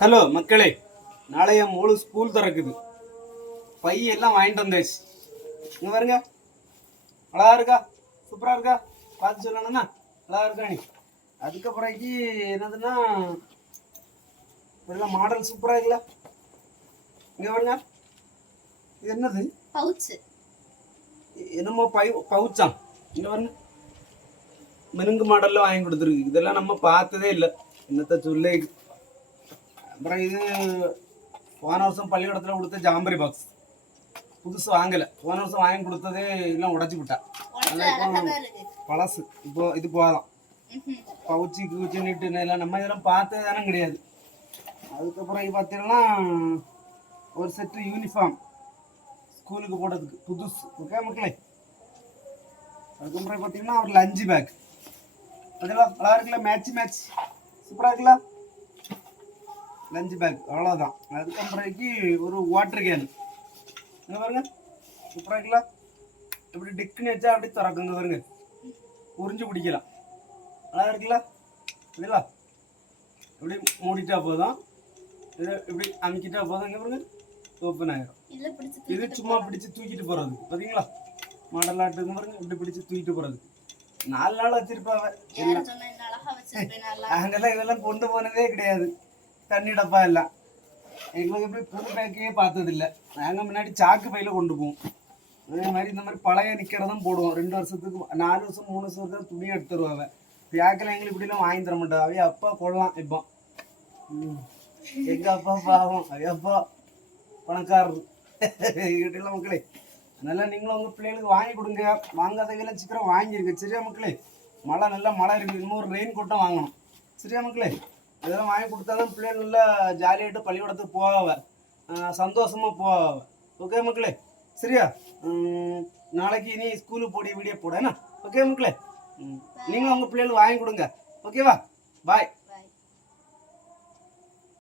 Hello மக்களே, நாளைய முழு ஸ்கூல் திறக்குது. பையெல்லாம் வாங்கிட்டு வந்தாச்சு. இங்க பாருங்க, அழகா இருக்கா? சூப்பரா இருக்கா? பார்த்து சொல்லணும்னா அழகா இருக்கா நீ? அதுக்கப்புறக்கு என்னதுன்னா இதெல்லாம் மாடல் சூப்பரா இருக்குல்ல. இங்க பாருங்க, இது என்னது? பவுச். என்னமோ பவுச்சாம். இங்க பாருங்க, மெனுங்கு மாடல்ல வாங்கி கொடுத்துருக்கு. இதெல்லாம் நம்ம பார்த்ததே இல்லை. என்னத்த சொல்ல. அப்புறம் இது போன வருஷம் பள்ளிக்கூடத்தில் கொடுத்த ஜாம்பரி பாக்ஸ் புதுசு வாங்கலை. போன வருஷம் வாங்கி கொடுத்ததே எல்லாம் உடச்சி விட்டா. அதெல்லாம் பழசு. இப்போ இது போதான் பவுச்சி கூச்சின்னுட்டு எல்லாம் நம்ம இதெல்லாம் பார்த்தது தானே கிடையாது. அதுக்கப்புறம் பார்த்தீங்கன்னா ஒரு செட்டு யூனிஃபார்ம் ஸ்கூலுக்கு போடுறதுக்கு புதுசு. ஓகே மக்களே. அதுக்கப்புறம் பார்த்தீங்கன்னா ஒரு லஞ்சு பேக். அதெல்லாம் நல்லா இருக்குல்ல, மேட்ச் சூப்பராக இருக்குல்ல லஞ்சு பேக். அவ்வளோதான். அதுக்கப்புறக்கு ஒரு வாட்டர் கேன். இங்கே பாருங்க, சூப்பராக இருக்குல்ல. இப்படி டிக்குன்னு வச்சா அப்படி திறக்குங்க பாருங்க, உறிஞ்சு குடிக்கலாம். நல்லா இருக்குல்ல. இல்லைங்களா? இப்படி மூடிட்டா போதும், இதை இப்படி அமுக்கிட்டா போதும். இங்கே பாருங்க, ஓப்பன் ஆகிடும். இது சும்மா பிடிச்சி தூக்கிட்டு போகிறது. பார்த்தீங்களா? மாடலாட்டுங்க பாருங்க, இப்படி பிடிச்சி தூக்கிட்டு போகிறது. 4 நாள் வச்சிருப்பாங்க. நாங்கெல்லாம் இதெல்லாம் கொண்டு போனதே கிடையாது. தண்ணி டப்பா எல்லாம் எங்களுக்கு எப்படி புது பேக்கையே பார்த்ததில்லை. நாங்கள் முன்னாடி சாக்கு பையில கொண்டு போவோம். அதே மாதிரி இந்த மாதிரி பழைய நிற்கிறதும் போடுவோம். 2 வருஷத்துக்கு 4 வருஷம் 3 வருஷத்துக்கு துணி எடுத்து தருவாங்க. பேக்கில் எங்களுக்கு இப்படிலாம் வாங்கி தர மாட்டோம். அவைய அப்பா கொள்ளலாம். இப்போ எங்கள் அப்பா பாவம், அவைய அப்பா பணக்காரர். எங்கிட்டலாம் மக்களே. அதனால நீங்களும் உங்கள் பிள்ளைகளுக்கு வாங்கி கொடுங்க. வாங்காதவெல்லாம் சீக்கிரம் வாங்கிருங்க. சரியா மக்களே? நல்லா மழை இருக்குது. இன்னும் ஒரு ரெயின் கோட்டம் வாங்கணும். சரியா மக்களே? இதெல்லாம் வாங்கி கொடுத்தாலும் பிள்ளைகள் நல்லா ஜாலியாகிட்டு பள்ளிக்கூடத்துக்கு போவாங்க, சந்தோஷமாக போவாங்க. ஓகே மக்களே? சரியா? நாளைக்கு இனி ஸ்கூலுக்கு போடிய வீடியோ போட என்ன? ஓகே மக்களே? நீங்களும் உங்கள் பிள்ளைகளுக்கு வாங்கி கொடுங்க. ஓகேவா? பாய்.